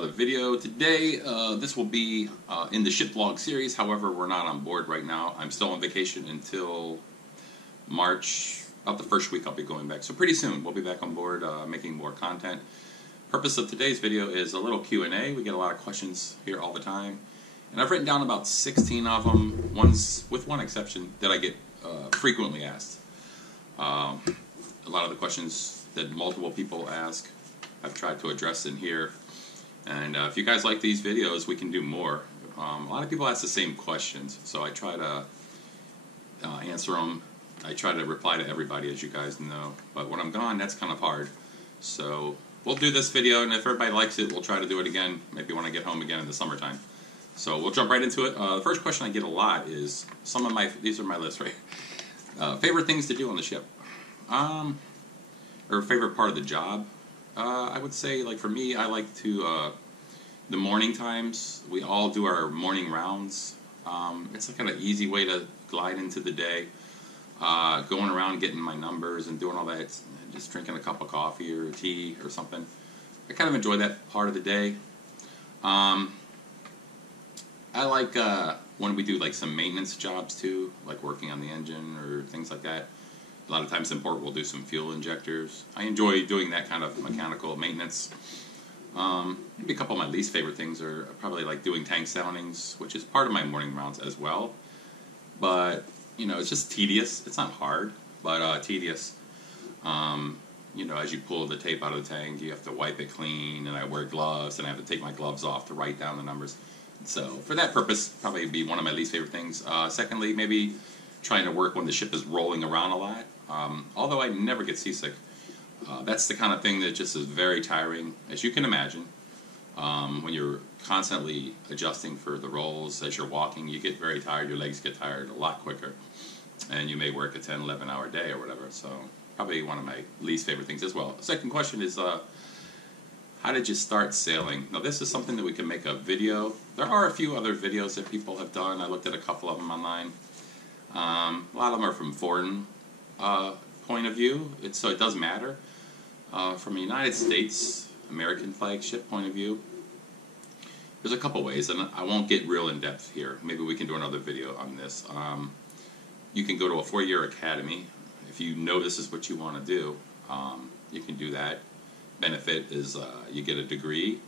another video. Today, this will be in the ship vlog series. However, we're not on board right now. I'm still on vacation until March. About the first week I'll be going back. So pretty soon we'll be back on board making more content. Purpose of today's video is a little Q&A. We get a lot of questions here all the time. And I've written down about 16 of them, with one exception, that I get frequently asked. A lot of the questions that multiple people ask, I've tried to address in here. And if you guys like these videos, we can do more. A lot of people ask the same questions, so I try to answer them. I try to reply to everybody, as you guys know. But when I'm gone, that's kind of hard. So we'll do this video, and if everybody likes it, we'll try to do it again, maybe when I get home again in the summertime. So we'll jump right into it. The first question I get a lot is these are my list, right? Favorite things to do on the ship, or favorite part of the job. I would say, like, for me, I like to the morning times. We all do our morning rounds. It's like an easy way to glide into the day. Going around getting my numbers and doing all that, just drinking a cup of coffee or tea or something. I kind of enjoy that part of the day. I like when we do like some maintenance jobs too, like working on the engine or things like that. A lot of times in port we'll do some fuel injectors. I enjoy doing that kind of mechanical maintenance. Maybe a couple of my least favorite things are probably like doing tank soundings, which is part of my morning rounds as well. But you know, it's just tedious. It's not hard, but tedious. You know, as you pull the tape out of the tank, you have to wipe it clean, and I wear gloves, and I have to take my gloves off to write down the numbers. So for that purpose, probably be one of my least favorite things. Secondly, maybe trying to work when the ship is rolling around a lot. Although I never get seasick. That's the kind of thing that just is very tiring, as you can imagine. When you're constantly adjusting for the rolls as you're walking, you get very tired, your legs get tired a lot quicker. And you may work a 10, 11-hour day or whatever. So probably one of my least favorite things as well. Second question is, how did you start sailing? Now this is something that we can make a video. There are a few other videos that people have done. I looked at a couple of them online. A lot of them are from foreign point of view, so it does matter. From a United States, American flagship point of view, there's a couple ways, and I won't get real in depth here. Maybe we can do another video on this. You can go to a 4-year academy. If you know this is what you want to do, you can do that. Benefit is you get a degree,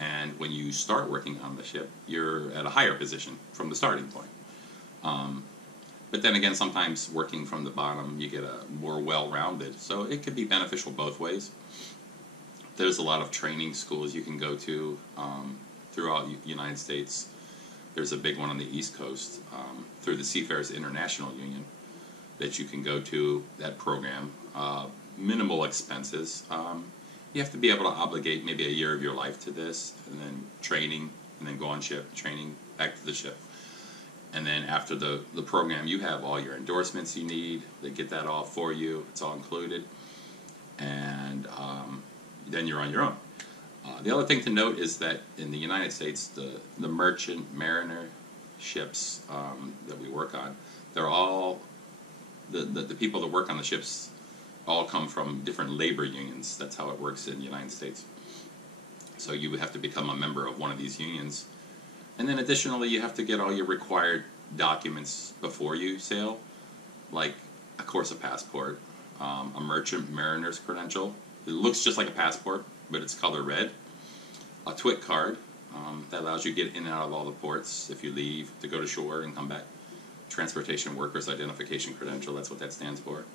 and when you start working on the ship, you're at a higher position from the starting point. But then again, sometimes working from the bottom, you get a more well-rounded. So it could be beneficial both ways. There's a lot of training schools you can go to throughout the United States. There's a big one on the East Coast through the Seafarers International Union that you can go to, that program. Minimal expenses. You have to be able to obligate maybe a year of your life to this, and then training, and then go on ship, training, back to the ship. And then after the program, you have all your endorsements you need. They get that all for you. It's all included. And then you're on your own. The other thing to note is that in the United States, the merchant mariner ships that we work on, they're all, the people that work on the ships all come from different labor unions. That's how it works in the United States. So you would have to become a member of one of these unions. And then additionally, you have to get all your required documents before you sail, like, of course, a passport, a merchant mariner's credential. It looks just like a passport, but it's color red. A TWIC card that allows you to get in and out of all the ports if you leave to go to shore and come back. Transportation Workers Identification Credential, that's what that stands for.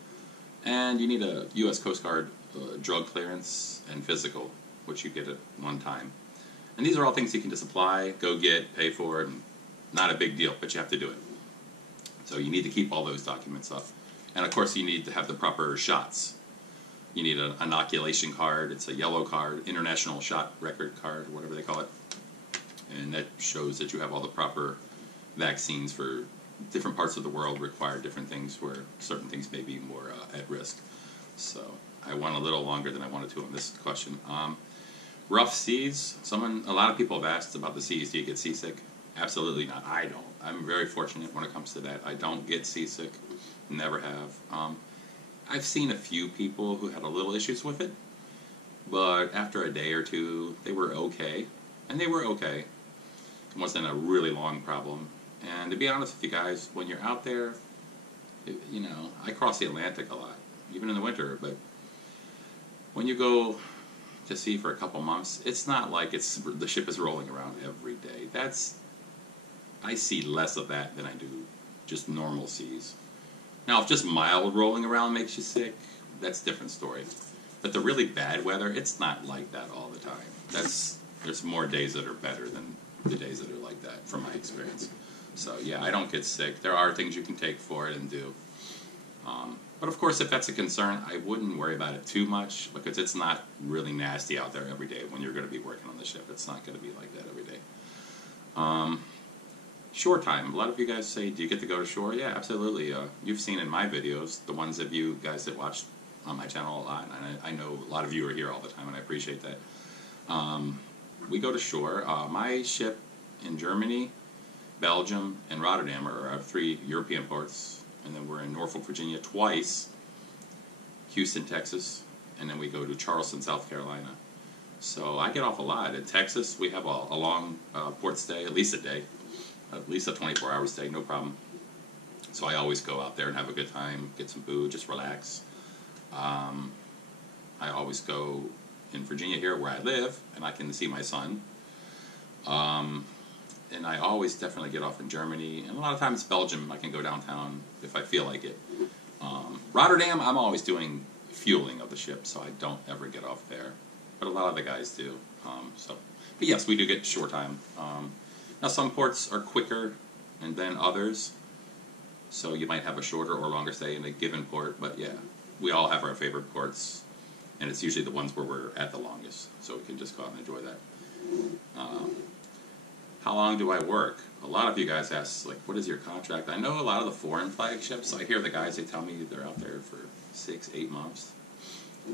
And you need a U.S. Coast Guard drug clearance and physical, which you get at one time. And these are all things you can just apply, go get, pay for, and not a big deal, but you have to do it. So you need to keep all those documents up. And of course you need to have the proper shots. You need an inoculation card, it's a yellow card, international shot record card, or whatever they call it. And that shows that you have all the proper vaccines for different parts of the world require different things where certain things may be more at risk. So I went a little longer than I wanted to on this question. Rough seas. A lot of people have asked about the seas. Do you get seasick? Absolutely not. I don't. I'm very fortunate when it comes to that. I don't get seasick. Never have. I've seen a few people who had a little issues with it, but after a day or two, they were okay. and they were okay. It wasn't a really long problem. And to be honest with you guys, when you're out there, you know, I cross the Atlantic a lot, even in the winter, but when you go to sea for a couple months, it's not like the ship is rolling around every day. I see less of that than I do just normal seas. Now, if just mild rolling around makes you sick, that's a different story. But the really bad weather, it's not like that all the time. There's more days that are better than the days that are like that, from my experience. So yeah, I don't get sick. There are things you can take for it and do. But of course, if that's a concern, I wouldn't worry about it too much, because it's not really nasty out there every day when you're going to be working on the ship. It's not going to be like that every day. Shore time. A lot of you guys say, do you get to go to shore? Yeah, absolutely. You've seen in my videos, the ones of you guys that watch on my channel a lot, and I know a lot of you are here all the time, and I appreciate that. We go to shore. My ship in Germany, Belgium, and Rotterdam are our 3 European ports. And then we're in Norfolk, Virginia twice, Houston, Texas, and then we go to Charleston, South Carolina. So I get off a lot. In Texas, we have a long port stay, at least a day, at least a 24-hour stay, no problem. So I always go out there and have a good time, get some food, just relax. I always go in Virginia here where I live, and I can see my son. And I always definitely get off in Germany, and a lot of times Belgium. I can go downtown if I feel like it. Rotterdam, I'm always doing fueling of the ship, so I don't ever get off there. But a lot of the guys do. But yes, we do get shore time. Now some ports are quicker than others, so you might have a shorter or longer stay in a given port. But yeah, we all have our favorite ports, and it's usually the ones where we're at the longest, so we can just go out and enjoy that. How long do I work? A lot of you guys ask, like, what is your contract? I know a lot of the foreign flagships, I hear the guys, they tell me they're out there for 6-8 months.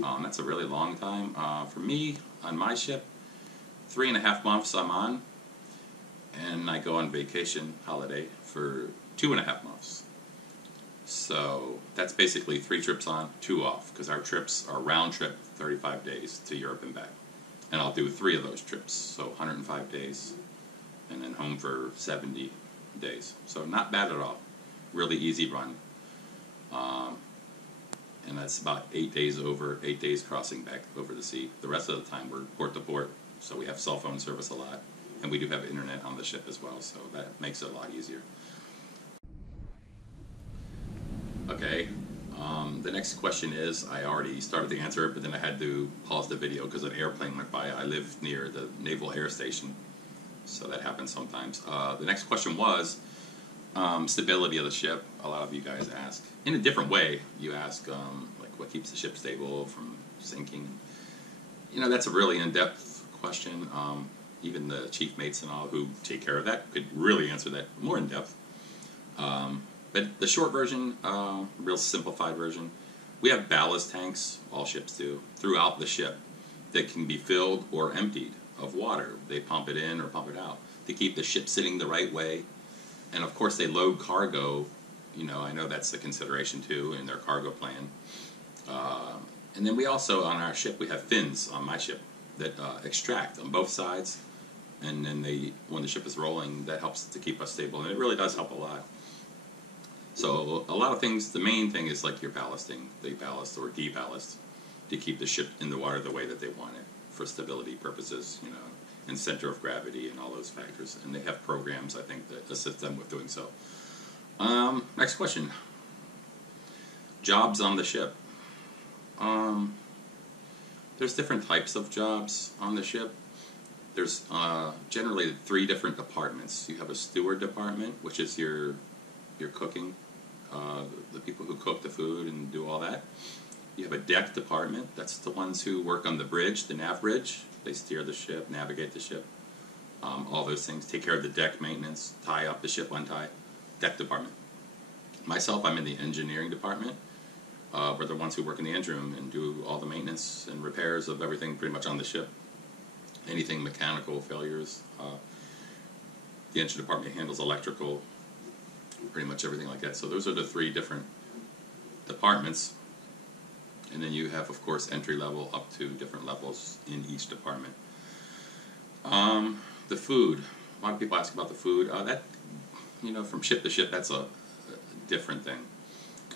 That's a really long time. For me, on my ship, 3.5 months I'm on, and I go on vacation holiday for 2.5 months. So that's basically 3 trips on, 2 off, because our trips are round trip 35 days to Europe and back. And I'll do 3 of those trips, so 105 days. And then home for 70 days. So not bad at all. Really easy run. And that's about 8 days over, 8 days crossing back over the sea. The rest of the time we're port to port, so we have cell phone service a lot. And we do have internet on the ship as well, so that makes it a lot easier. Okay, the next question is, I already started to answer it, but then I had to pause the video because an airplane went by. I live near the Naval Air Station, so that happens sometimes. The next question was stability of the ship. A lot of you guys ask. In a different way, you ask, like, what keeps the ship stable from sinking? You know, that's a really in-depth question. Even the chief mates and all who take care of that could really answer that more in-depth. But the short version, real simplified version, we have ballast tanks, all ships do, throughout the ship that can be filled or emptied of water. They pump it in or pump it out to keep the ship sitting the right way. And of course they load cargo. You know, I know that's a consideration too in their cargo plan. And then we also, on our ship, we have fins on my ship that extract on both sides. And then when the ship is rolling, that helps to keep us stable. And it really does help a lot. So a lot of things, the main thing is like your ballasting. They ballast or deballast to keep the ship in the water the way that they want it for stability purposes, you know, and center of gravity and all those factors. And they have programs, I think, that assist them with doing so. Next question. Jobs on the ship. There's different types of jobs on the ship. There's generally 3 different departments. You have a steward department, which is your cooking, the people who cook the food and do all that. You have a deck department. That's the ones who work on the bridge, the nav bridge. They steer the ship, navigate the ship, all those things. Take care of the deck maintenance, tie up the ship, untie. Deck department. Myself, I'm in the engineering department. We're the ones who work in the engine room and do all the maintenance and repairs of everything pretty much on the ship. Anything mechanical failures. The engine department handles electrical, pretty much everything like that. So those are the 3 different departments. And then you have, of course, entry level up to different levels in each department. The food. A lot of people ask about the food. That, from ship to ship, that's a different thing.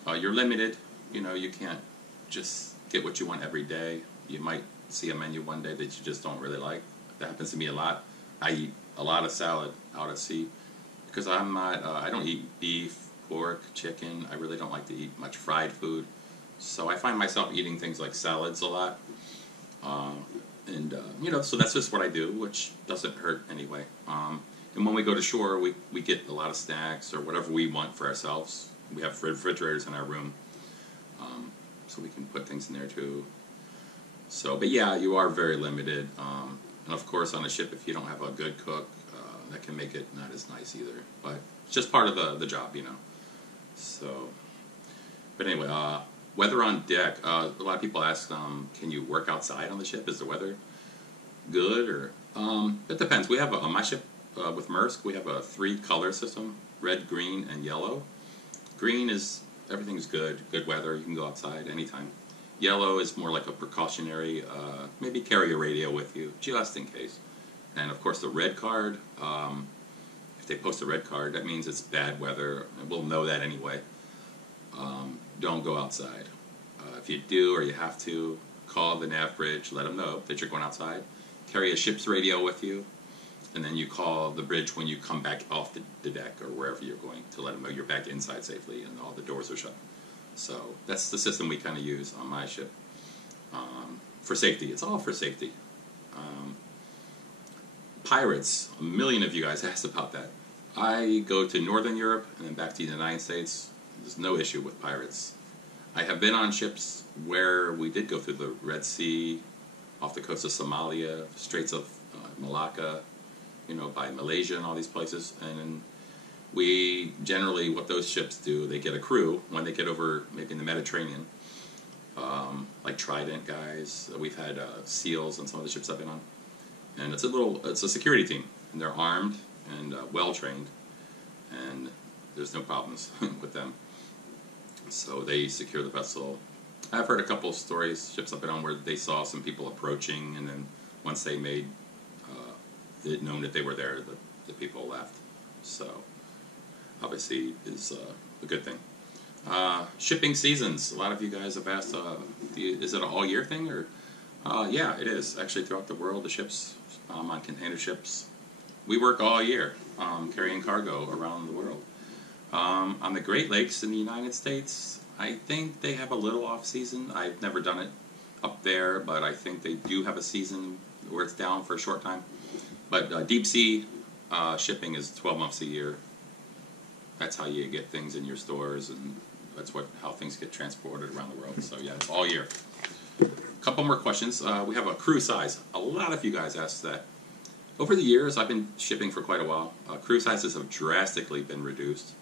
You're limited. You can't just get what you want every day. You might see a menu one day that you just don't really like. That happens to me a lot. I eat a lot of salad out at sea because I'm not. I don't eat beef, pork, chicken. I really don't like to eat much fried food. So I find myself eating things like salads a lot. So that's just what I do, which doesn't hurt anyway. And when we go to shore, we get a lot of snacks or whatever we want for ourselves. We have refrigerators in our room, so we can put things in there too. So, but yeah, you are very limited. And of course, on a ship, if you don't have a good cook, that can make it not as nice either. But it's just part of the job, So, but anyway, weather on deck. A lot of people ask, can you work outside on the ship? Is the weather good? Or it depends. We have on my ship with Maersk, we have a 3-color system: red, green, and yellow. Green is everything's good weather. You can go outside anytime. Yellow is more like a precautionary. Maybe carry a radio with you just in case. And of course, the red card. If they post a red card, that means it's bad weather, and we'll know that anyway. Don't go outside. If you do or you have to, call the nav bridge, let them know that you're going outside. Carry a ship's radio with you, and then you call the bridge when you come back off the deck or wherever you're going to let them know you're back inside safely and all the doors are shut. So that's the system we kind of use on my ship for safety. It's all for safety. Pirates, a million of you guys asked about that. I go to Northern Europe and then back to the United States. There's no issue with pirates. I have been on ships where we did go through the Red Sea, off the coast of Somalia, Straits of Malacca, by Malaysia and all these places. And we generally, what those ships do, they get a crew when they get over maybe in the Mediterranean, like Trident guys. We've had SEALs on some of the ships I've been on. And it's a security team, and they're armed and well trained, and there's no problems with them. So they secure the vessel. I've heard a couple of stories, ships I've been on, where they saw some people approaching, and then once they made it known that they were there, the people left. So obviously is a good thing. Shipping seasons. A lot of you guys have asked, is it an all-year thing? Or yeah, it is. Actually, throughout the world, the ships on container ships, we work all year carrying cargo around the world. On the Great Lakes in the United States, I think they have a little off-season. I've never done it up there, but I think they do have a season where it's down for a short time. But deep sea shipping is 12 months a year. That's how you get things in your stores, and that's how things get transported around the world. So yeah, it's all year. A couple more questions. We have a crew size. A lot of you guys asked that. Over the years, I've been shipping for quite a while. Crew sizes have drastically been reduced,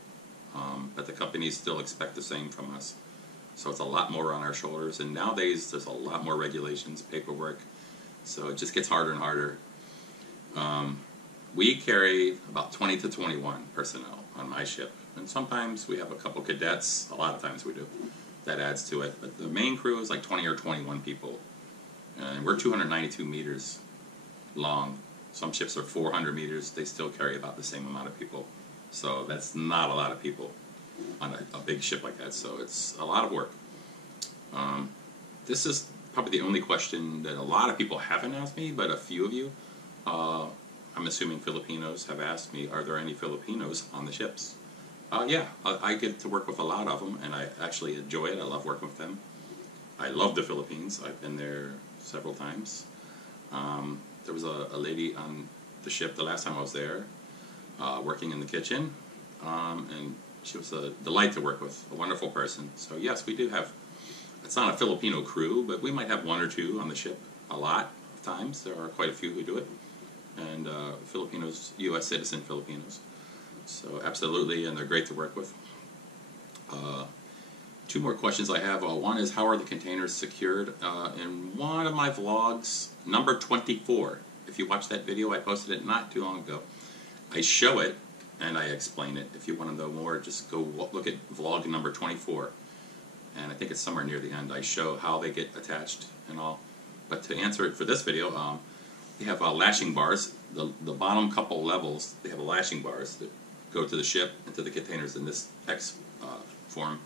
but the companies still expect the same from us. So it's a lot more on our shoulders, and nowadays there's a lot more regulations, paperwork, so it just gets harder and harder. We carry about 20 to 21 personnel on my ship, and sometimes we have a couple cadets. A lot of times we do. That adds to it, but the main crew is like 20 or 21 people, and we're 292 meters long. Some ships are 400 meters. They still carry about the same amount of people, so that's not a lot of people on a big ship like that. So it's a lot of work. This is probably the only question that a lot of people haven't asked me, but a few of you, I'm assuming Filipinos, have asked me, are there any Filipinos on the ships? Yeah, I get to work with a lot of them, and I actually enjoy it. I love working with them. I love the Philippines. I've been there several times. There was a lady on the ship the last time I was there, working in the kitchen, and she was a delight to work with, a wonderful person. So yes, we do have, it's not a Filipino crew, but we might have one or two on the ship. A lot of times, there are quite a few who do it, and Filipinos, U.S. citizen Filipinos. So absolutely, and they're great to work with. Two more questions I have. One is, how are the containers secured? In one of my vlogs, number 24, if you watch that video, I posted it not too long ago. I show it, and I explain it. If you want to know more, just go look at vlog number 24. And I think it's somewhere near the end. I show how they get attached and all. But to answer it for this video, they have lashing bars. The bottom couple levels, they have lashing bars that go to the ship and to the containers in this X form.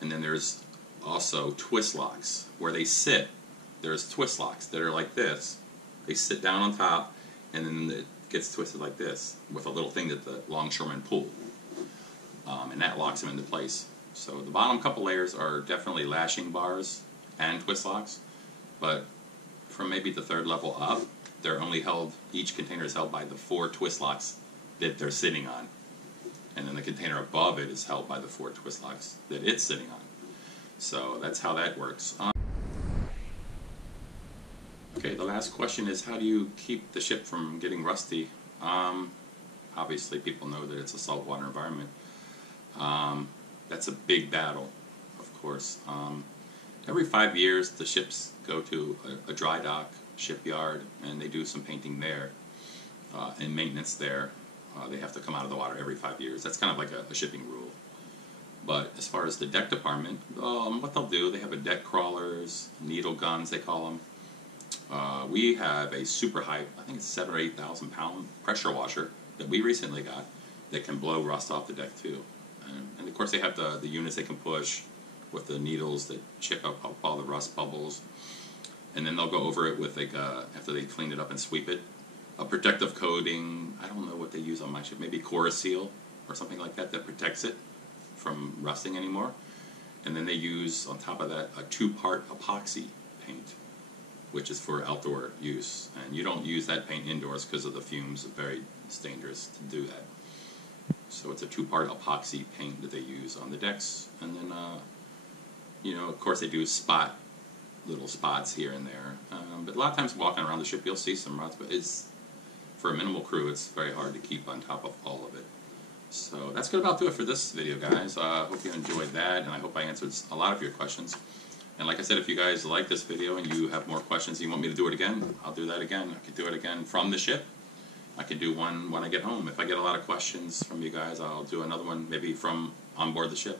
And then there's also twist locks where they sit. There's twist locks that are like this. They sit down on top, and then it gets twisted like this with a little thing that the longshoremen pull, and that locks them into place. So the bottom couple layers are definitely lashing bars and twist locks, but from maybe the third level up, they're only held. Each container is held by the 4 twist locks that they're sitting on, and then the container above it is held by the 4 twist locks that it's sitting on. So that's how that works. Okay, the last question is, how do you keep the ship from getting rusty? Obviously, people know that it's a saltwater environment. That's a big battle, of course. Every 5 years, the ships go to a dry dock shipyard, and they do some painting there and maintenance there. They have to come out of the water every 5 years. That's kind of like a shipping rule. But as far as the deck department, what they'll do, they have a deck crawlers, needle guns, they call them. We have a super high, I think it's 7,000 or 8,000 pound pressure washer that we recently got that can blow rust off the deck too. And of course they have the units they can push with the needles that chip up all the rust bubbles. And then they'll go over it with, like, after they clean it up and sweep it, a protective coating. I don't know what they use on my ship, maybe Seal or something like that that protects it from rusting anymore. And then they use, on top of that, a 2-part epoxy paint, which is for outdoor use. And you don't use that paint indoors because of the fumes. It's very dangerous to do that. So it's a 2-part epoxy paint that they use on the decks. And then, you know, of course they do little spots here and there. But a lot of times walking around the ship, you'll see some ruts. But for a minimal crew, it's very hard to keep on top of all of it. So that's going to about do it for this video, guys. Hope you enjoyed that, and I hope I answered a lot of your questions. And like I said, if you guys like this video and you have more questions and you want me to do it again, I'll do that again. I could do it again from the ship. I could do one when I get home. If I get a lot of questions from you guys, I'll do another one maybe from on board the ship.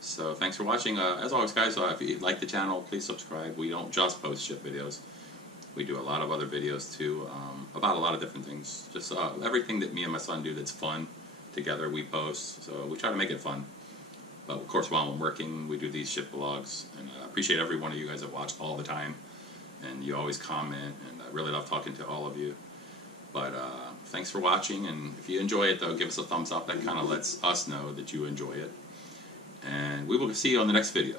So thanks for watching. As always, guys, if you like the channel, please subscribe. We don't just post ship videos. We do a lot of other videos too, about a lot of different things. Just everything that me and my son do that's fun together, we post. So we try to make it fun. But of course, while I'm working, we do these ship vlogs. And I appreciate every one of you guys that watch all the time. And you always comment, and I really love talking to all of you. But thanks for watching, and if you enjoy it, though, give us a thumbs up. That kind of lets us know that you enjoy it. And we will see you on the next video.